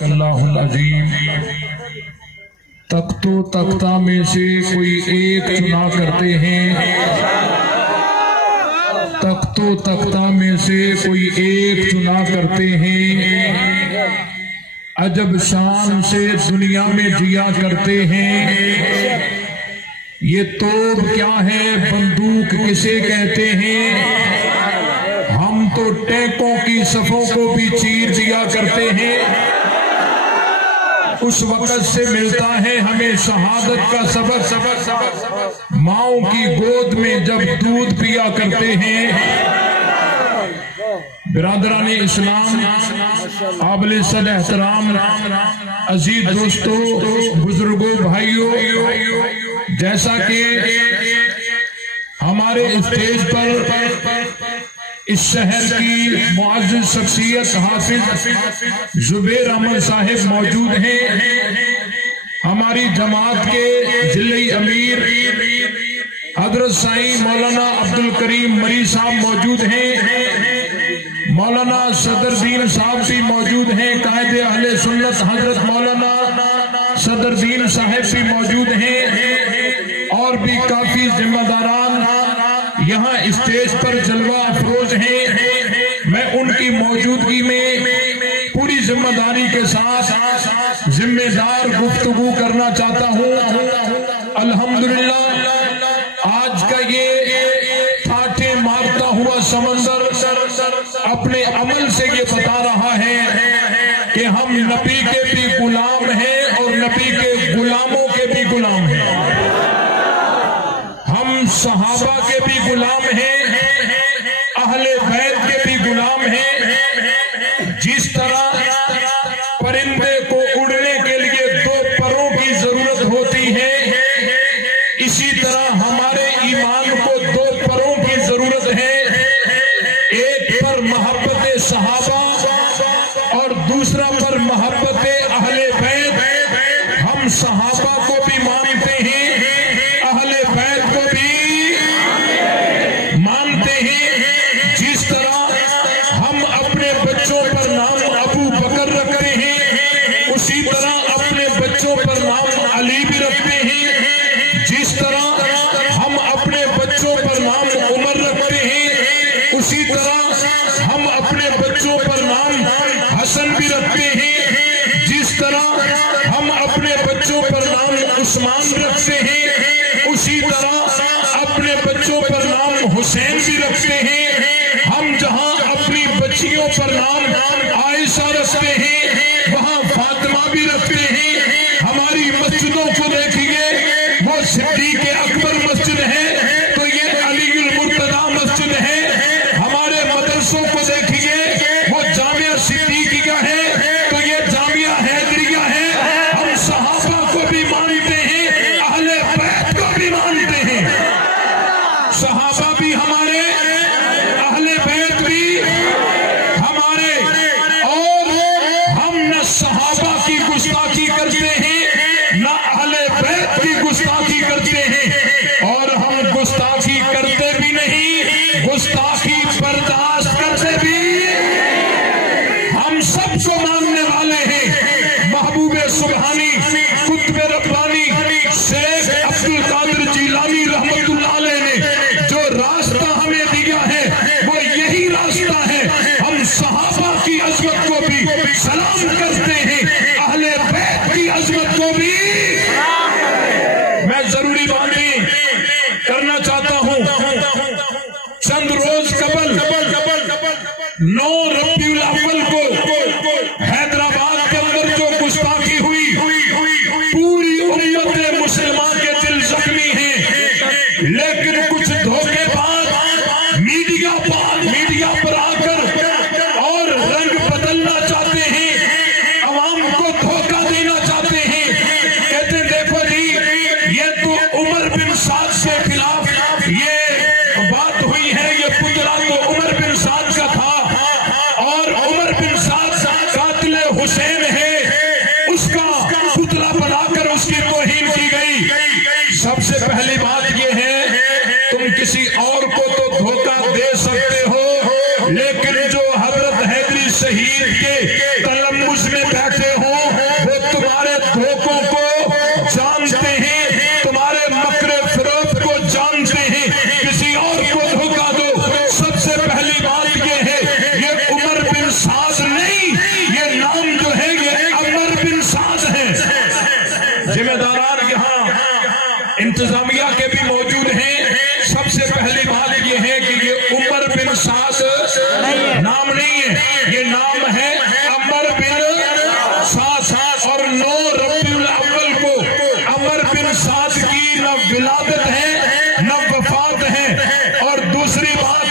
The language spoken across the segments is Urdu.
اللہ العظیم۔ تخت و تختہ میں سے کوئی ایک چنا کرتے ہیں، تخت و تختہ میں سے کوئی ایک چنا کرتے ہیں، عجب شان سے دنیا میں جیا کرتے ہیں۔ یہ توپ کیا ہے، بندوق کسے کہتے ہیں، ہم تو ٹینکوں کی صفوں کو بھی چیر دیا کرتے ہیں۔ اس وقت سے ملتا ہے ہمیں شہادت کا سبق، ماؤں کی گود میں جب دودھ پیا کرتے ہیں۔ برادران اسلام، قابل صد احترام عزیز دوستو، بزرگوں، بھائیوں، جیسا کہ ہمارے اسٹیج پر اس شہر کی معزز شخصیت حافظ زبیر احمد صاحب موجود ہیں، ہماری جماعت کے ضلعی امیر حضرت سائیں مولانا عبدالکریم مری صاحب موجود ہیں، مولانا صدر دین صاحب بھی موجود ہیں، قائد اہل سنت حضرت مولانا صدر دین صاحب بھی موجود ہیں، اور بھی کافی ذمہ داران یہاں اسٹیج پر جلوہ افروز ہیں۔ میں ان کی موجودگی میں پوری ذمہ داری کے ساتھ ذمہ دار گفتگو کرنا چاہتا ہوں۔ الحمدللہ آج کا یہ ٹھاٹھے مارتا ہوا سمندر اپنے عمل سے یہ بتا رہا ہے کہ ہم نبی کے بھی غلام ہیں اور نبی کے غلاموں کے بھی غلام ہیں، ہم صحابہ کے بھی غلام ہیں، اہل بیت کے بھی غلام ہیں۔ جس طرح پرندے کو اڑنے کے لیے دو پروں کی ضرورت ہوتی ہے، اسی طرح ہمارے ایمان کو دو پروں کی ضرورت ہے، ایک پر محبت صحابہ اور دوسرا پر محبت اہل بیت۔ ہم صحابہ کو بھی مانتے ہیں، اہل بیت کو بھی مانتے ہیں۔ جس طرح ہم اپنے بچوں پر نام ابو بکر رکھتے ہیں، اسی طرح اپنے بچوں پر نام علی بھی رکھتے ہیں۔ جس طرح ہم اپنے بچوں پر نام عمر رکھتے ہیں، اسی طرح ہم اپنے بچوں پر نام حسن بھی رکھتے ہیں۔ جس طرح ہم اپنے بچوں پر نام عثمان رکھتے ہیں، اسی طرح اپنے بچوں پر نام حسین بھی رکھتے ہیں۔ ہم جہاں اپنی بچیوں پر نام عائشہ رکھتے ہیں، وہاں فاطمہ بھی رکھتے ہیں۔ ہماری مسجدوں کو دیکھیے، وہ صدیق اکبر مسجد ہے تو یہ علی المرتضی مسجد ہے۔ ہمارے مدرسوں کو دیکھیے، وہ جامعہ صدیقیہ ہے تو یہ جامعہ حیدریہ ہے۔ ہم صحابہ کو بھی مانتے ہیں، اہل بیت کو بھی مانتے ہیں، صحابہ بھی ہمارے، اہل بیت بھی ہمارے، اور ہم نہ صحابہ کی گستاخی کرتے ہیں نہ اہل بیت کی گستاخی کرتے ہیں، اور ہم گستاخی کرتے بھی نہیں، گستاخی برداشت کرتے بھی۔ ہم سب کو ماننے والے ہیں، محبوب سبحانی، قطب ربانی، شیخ عبدالقادر جیلانی رحمت اللہ علیہ نے جو راستہ ہمیں دیا ہے وہ یہی راستہ ہے۔ ہم صحابہ کی عظمت کو بھی سلام کرتے ہیں، اہل بیت کی عظمت کو بھی۔ میں ضروری باتیں کرنا چاہتا ہوں۔ چند روز قبل 9 ربیع الاول کو حیدرآباد کے اندر جو گستاخی ہوئی، پوری امت مسلمان کے دل زخمی ہیں، لیکن کچھ دھوکے باز میڈیا پر آ کر اور رنگ بدلنا چاہتے ہیں، عوام کو دھوکہ دینا چاہتے ہیں، کہتے ہیں دیکھو جی یہ تو عمر بن سعد کے خلاف یہ بات ہوئی ہے، یہ پتلا تو عمر بن سعد کا تھا اور عمر بن سعد قاتل حسین ہے، اس کا پتلا بنا کر اس کی توہین کی گئی۔ سب سے پہلی بات یہ ہے، تم کسی اور کو تو دھوکہ دے سکتے ہو، لیکن جو حضرت حیدری شہید کے تلمس میں بیٹھے ہو انتظامیہ کے بھی موجود ہیں. سب سے پہلی بات یہ ہے کہ یہ عمر بن سعد نام نہیں ہے، یہ نام ہے عمر بن سعد. اور 9 ربیع الاول کو عمر بن سعد کی نہ ولادت ہے نہ وفات ہے. اور دوسری بات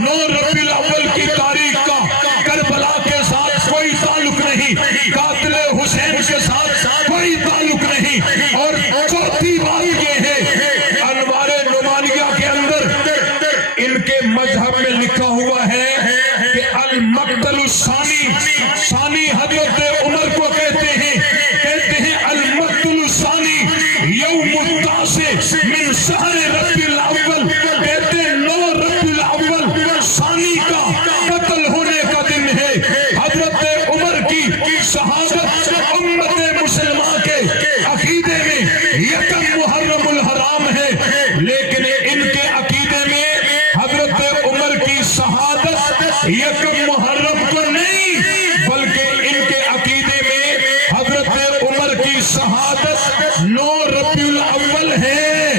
9 ربیع الاول کی تاریخ کا کربلا کے ساتھ کوئی تعلق نہیں، قاتل حسین کے ساتھ کوئی تعلق نہیں. اور چوتھی بات یہ ہے انوار نعمانیہ کے اندر ان کے مذہب میں لکھا ہوا ہے کہ المقتل الثانی حضرت عمر کو کہتے ہیں المقتل الثانی یوم التاسع من شہر ربیع الاول. کہتے ہیں 9 ربیع الاول ثانی کا قتل ہونے کا دن ہے. حضرت عمر کی شہادت امت مسلمہ کے عقیدے میں یکم محرم الحرام ہے، لیکن ان کے عقیدے میں حضرت عمر کی شہادت یکم محرم کو نہیں، بلکہ ان کے عقیدے میں حضرت عمر کی شہادت 9 ربیع الاول ہے.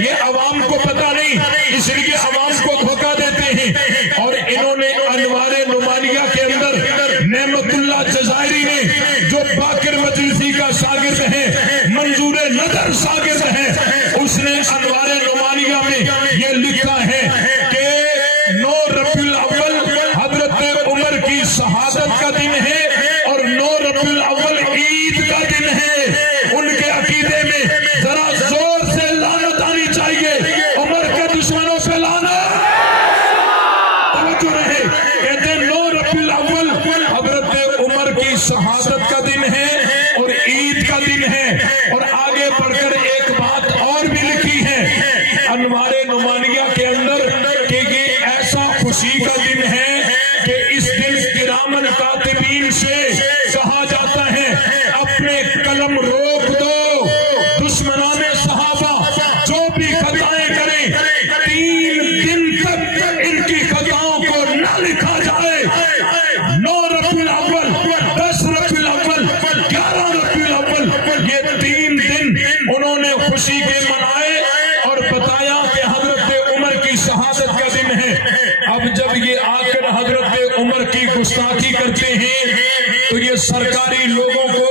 یہ عوام کو پتہ نہیں، اس لیے عوام کو دھوکہ دیتے ہیں. اور انہوں نے انوار نعمانیہ کے اندر نعمت اللہ جزائری نے جو باقر مجلسی کا شاگرد ہے، منظور نظر شاگرد ہے، اس نے انوار نعمانیہ میں یہ لکھا ہے کہ 9 ربیع الاول حضرت عمر کی شہادت کا دن ہے اور 9 ربیع الاول عید کا دن ہے. ان کے عقیدے میں ذرا زور سے لعنت آنی چاہیے. عمر کے دشمنوں سے لعنت. توجہ رہے، کہتے ہیں 9 ربیع الاول حضرت عمر کی شہادت کا دن ہے اور عید کا دن ہے. اور آگے بڑھ کر ایک بات اور بھی لکھی ہے انوار نعمانیہ کے اندر کہ یہ ایسا خوشی کا دن ہے کہ اس دن کرامن کاتبین سے کہا جاتا ہے اپنے قلم روک دو، دشمنان صحابہ جو بھی خطائیں کریں 3 دن تک ان کی خطاؤں کو نہ لکھا جائے. 9 ربیع الاول، 10 ربیع الاول، 11 ربیع الاول، یہ 3 دن انہوں نے خوشی کے منائے اور بتایا کہ حضرت عمر کی شہادت کا دن ہے. اب جب یہ آ کر حضرت عمر کی گستاخی کرتے ہیں تو یہ سرکاری لوگوں کو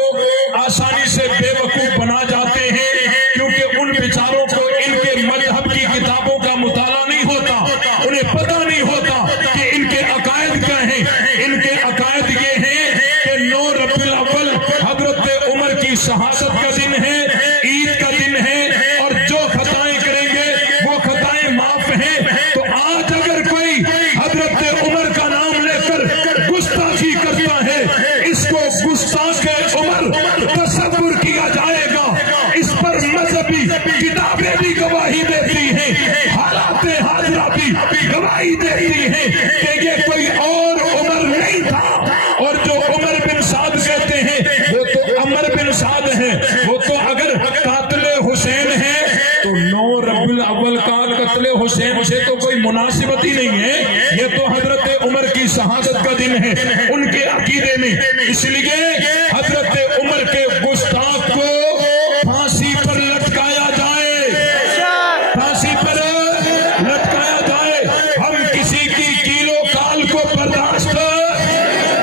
آسانی سے بے وقوف بنا جاتے ہیں، کیونکہ ان بیچاروں کو ان کے مذہب کی کتابوں کا مطالعہ نہیں ہوتا، انہیں پتہ نہیں ہوتا کہ ان کے عقائد کیا ہیں. ان کے عقائد یہ ہیں کہ 9 ربیع الاول حضرت عمر کی شہادت کا دن ہے، عید کا دن ہے، اور جو خطائیں کریں گے وہ خطائیں معاف ہیں. تو آج اگر کوئی حضرت عمر کا نام لے کر گستاخی کرتا ہے، اس کو گستاخ عمر تصور کیا جائے گا. اس پر مذہبی کتابیں بھی گواہی دیتی ہیں، حالات حاضرہ بھی گواہی دیتی ہیں کہ یہ کوئی اور عمر نہیں تھا. اور جو عمر بن سعد کہتے ہیں وہ تو عمر بن سعد ہیں، وہ تو اگر قاتل حسین ہے تو 9 ربیع الاول کا قتل حسین سے تو کوئی مناسبت ہی نہیں ہے. یہ تو حضرت عمر کی شہادت کا دن ہے ان کے عقیدے میں. اس لیے حضرت عمر کے گستاخ کو پھانسی پر لٹکایا جائے، پھانسی پر لٹکایا جائے. ہم کسی کی کیل و کال کو برداشت،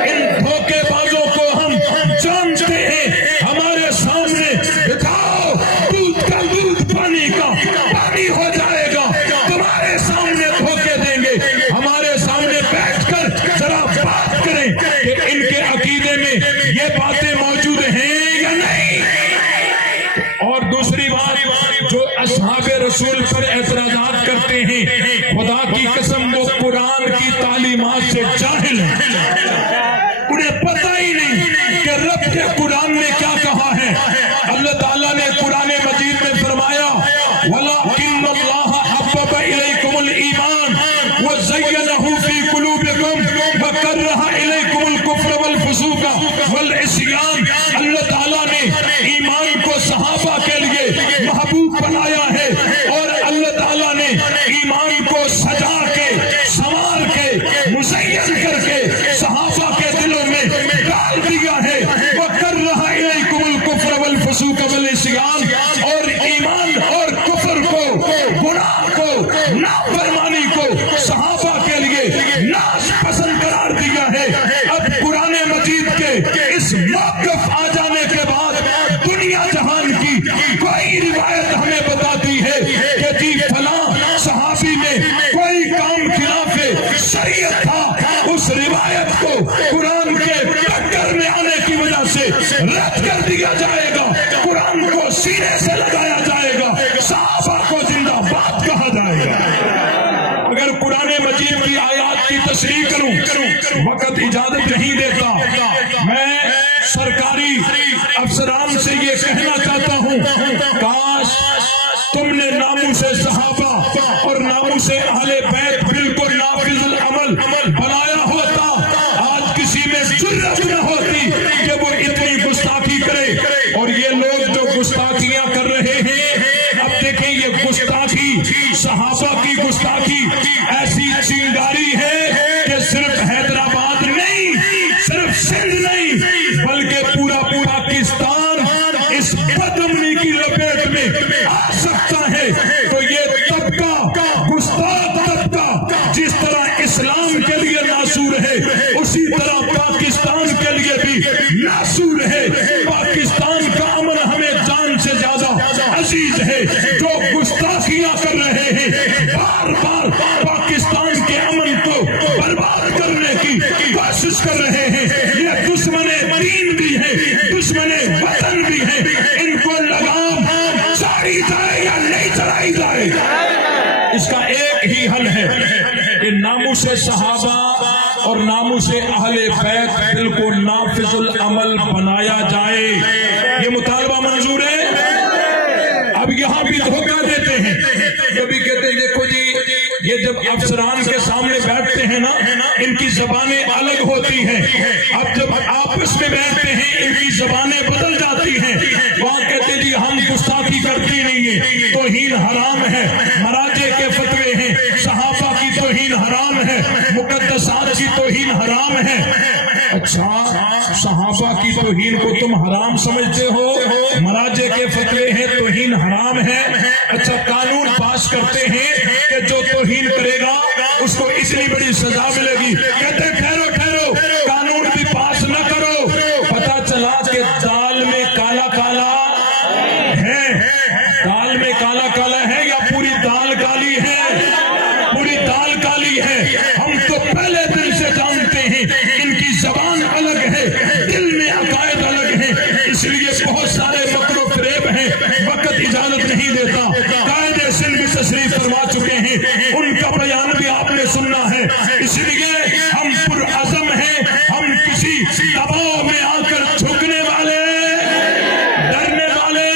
ان دھوکے بازوں کو ہم جانتے ہیں. ہمارے سامنے دکھاؤ، دودھ کا دودھ پانی کا پانی ہو جائے گا. تمہارے سامنے دھوکے دیں گے، ہمارے سامنے بیٹھ کر ذرا بات کریں کہ ان کے عقیدے میں یہ باتیں موجود ہیں یا نہیں. اور دوسری بات، جو اصحاب رسول پر اعتراضات کرتے ہیں، خدا کی قسم وہ قرآن کی تعلیمات سے جاہل ہیں. انہیں پتہ ہی نہیں کہ رب کے قرآن نے کیا کہا ہے. اللہ تعالیٰ نے قرآن مجید میں فرمایا وَلَٰكِنَّ اللَّهَ حَبَّبَ إِلَيْكُمُ الْإِيمَانَ وَزَيَّنَهُ فِي قُلُوبِكُمْ وَكَرَّهَ إِلَيْكُمُ الْكُفْرَ وَالْفُسُوقَ وَالْعِصْيَانَ. اللہ تعالیٰ نے ایمان کو صحابہ کے لیے محبوب بنایا ہے، اور اللہ تعالیٰ نے ایمان کو سجا کے، سنوار کے، مزین کر کے صحابہ کے دلوں میں ڈال دیا ہے. وَكَرَّهَ إِلَيْكُمُ الْكُفْرَ وَالْفُسُوقَ وَالْعِصْيَانَ. اور ایمان اور موقف آ جانے کے بعد دنیا جہان کی کوئی روایت ہمیں بتاتی ہے کہ جی فلاں صحابی میں کوئی کام خلاف شریعت تھا، اس روایت کو قرآن کے ٹکر میں آنے کی وجہ سے رد کر دیا جائے گا، قرآن کو سینے سے لگایا جائے گا، صحابہ کو زندہ باد کہا جائے گا۔ اگر قرآن مجید کی آیات کی تشریح کروں، وقت اجازت نہیں دیتا، میں سرکاری افسران سے یہ کہنا چاہتا ہوں، کاش تم نے ناموس صحابہ اور ناموس اہل بیت بالکل نافذ العمل بنایا ہوتا، آج کسی میں جرأت نہ ہوتی کہ وہ اتنی گستاخی کرے۔ اور یہ لوگ جو گستاخیاں کر رہے ہیں، اب دیکھیں یہ گستاخی، صحابہ کی گستاخی ایسی چنگاری ہے کہ صرف حیدرآباد نہیں، صرف سندھ نہیں، بلکہ پورا پاکستان اس بدامنی کی لپیٹ میں آ سکتا ہے۔ تو یہ طبقہ، گستاخ طبقہ، جس طرح اسلام کے لیے ناسور ہے، اسی طرح پاکستان کے لیے بھی ناسور ہے۔ پاکستان کا امن ہمیں جان سے زیادہ عزیز ہے۔ جو گستاخیاں کر رہے ہیں، بار بار پاکستان کے امن کو برباد کرنے کی کوشش کر رہے ہیں، یہ دشمن دین بھی ہے، دشمن وطن بھی ہے، ان کو لگام چاڑی جائے یا نہیں چڑھائی جائے۔ اس کا ایک ہی حل ہے کہ ناموس صحابہ اور ناموس اہل بیت بالکل نافذ العمل بنایا جائے۔ یہ مطالبہ منظور ہے؟ اب یہاں بھی دھوکہ دیتے ہیں، کبھی کہتے ہیں دیکھو جی یہ جب افسران کے سامنے بیٹھتے ہیں نا، ان کی زبانیں الگ ہوتی ہیں، اب جب آپس میں بیٹھتے ہیں ان کی زبانیں بدل جاتی ہیں۔ وہاں کہتے ہیں جی ہم گستاخی کرتی نہیں ہیں، توہین حرام ہے، مراجع کے فتوے ہیں، صحابہ کی توہین حرام ہے، مقدسات کی توہین حرام ہے۔ اچھا، صحابہ کی توہین کو تم حرام سمجھتے ہو، مراجع کے فتوے ہیں توہین حرام ہے، اچھا قانون پاس کرتے ہیں کہ جو توہین کرے گا اس کو اتنی بڑی سزا ملے گی، کہتے ٹھہرو ٹھہرو، قانون بھی پاس نہ کرو، پتا چلا کہ دال میں کالا کالا ہے، دال میں کالا کالا ہے یا پوری دال کالی ہے؟ پوری دال کالی ہے۔ ہم تو پہلے دن سے جانتے ہیں ان کی زبان الگ ہے، دل میں عقائد الگ ہیں، اس لیے بہت سارے مکر و فریب ہیں، وقت اجازت نہیں دیتا۔ قائد سندھ بھی تشریف فرما چکے ہیں، ان کا بیان بھی آپ نے سننا ہے، اس لیے ہم پرعزم ہیں، ہم کسی دباؤ میں آ کر جھکنے والے، ڈرنے والے۔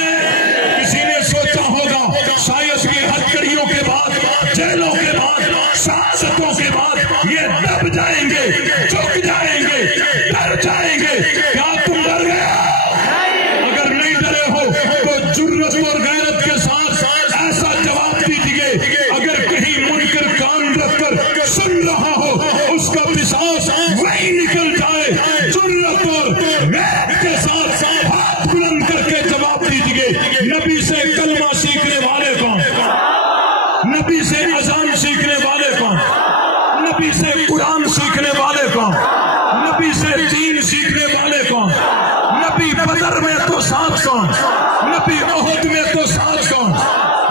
کسی نے سوچا ہوگا شاید یہ ہتھکڑیوں کے بعد، جیلوں کے بعد، شہادتوں کے بعد یہ دب جائیں گے، جھک جائیں گے، ڈر جائیں گے۔ کیا تم ڈر گئے ہو؟ اگر نہیں ڈرے ہو تو جرت اور غیرت کے ساتھ ایسا جواب دیجئے، اگر کہیں منکر کان رکھ کر سن رہا ہو اس کا قصاص وہی نکل جائے۔ جرت اور غیرت کے ساتھ ہاتھ بلند کر کے جواب دیجئے، نبی سے کلمہ سیکھنے والے کون؟ نبی سے اذان سیکھنے والے کون؟ نبی سے قرآن سیکھنے والے کون؟ نبی سے دین سیکھنے والے کون؟ نبی بدر میں تو ساتھ کون؟ نبی احد میں تو ساتھ کون؟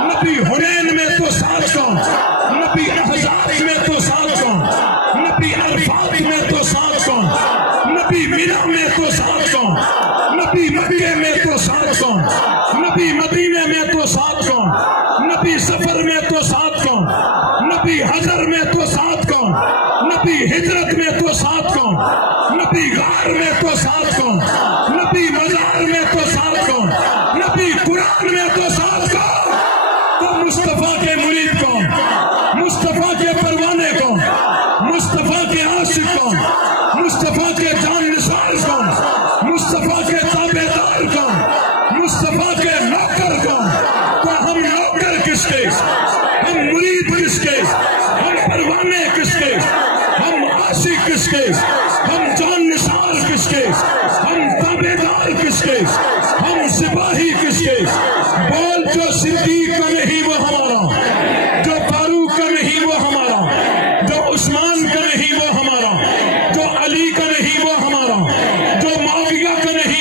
نبی حنین میں تو ساتھ کون؟ نبی احزاب میں تو ساتھ کون؟ نبی عرفات میں تو ساتھ کون؟ نبی مینا میں تو ساتھ کون؟ نبی مکے میں تو ساتھ کون؟ نبی مدینے میں تو ساتھ کون؟ نبی سفر میں تو ساتھ کون؟ نبی حضر میں تو ساتھ کون؟ نبی ہجرت میں تو ساتھ کون؟ نبی غار میں تو ساتھ کون؟ نبی مزار میں تو ساتھ کون؟ نبی قرآن میں تو ساتھ کون؟ تو مصطفیٰ کے مرید کون؟ مصطفیٰ کے پروانے کون؟ مصطفیٰ کے عاشق کون؟ مصطفیٰ کے جان نثار کون؟ مصطفیٰ کے تابعدار کون؟ مصطفیٰ کے نوکر کون؟ تو ہم نوکر کس کے؟ ہم مرید کس کے؟ ہم پروانے کس کے؟ ہم عاشق کس کے؟ ہم جان نثار کس کے؟ ہم تابعدار کس کے؟ ہم سپاہی کس کے؟ بول جو صدیق کا نہیں وہ ہمارا، جو فاروق کا نہیں وہ ہمارا، جو عثمان کا نہیں وہ ہمارا، جو علی کا نہیں وہ ہمارا، جو معاویہ کا نہیں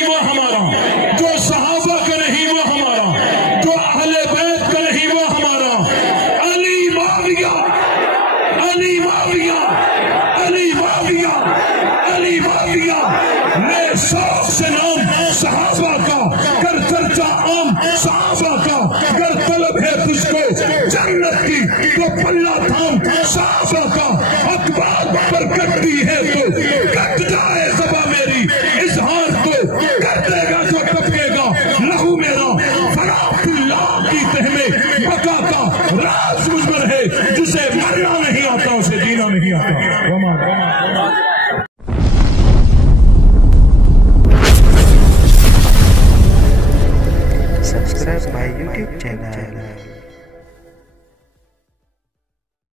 صحابہ کا، کر چرچا عام صحابہ کا، گر طلب ہے تجھ کو جنت کی تو پلہ تھام صحابہ کا، حق بات پر کٹتی ہے تو کٹ جائے زباں میری، اظہار تو کر دے گا جو ٹپکے گا لہو میرا، فراق اللہ کی تہ میں بقا کا راز مجھ پر ہے، جسے مرنا نہیں آتا اسے جینا نہیں آتا۔ Subscribe my YouTube channel.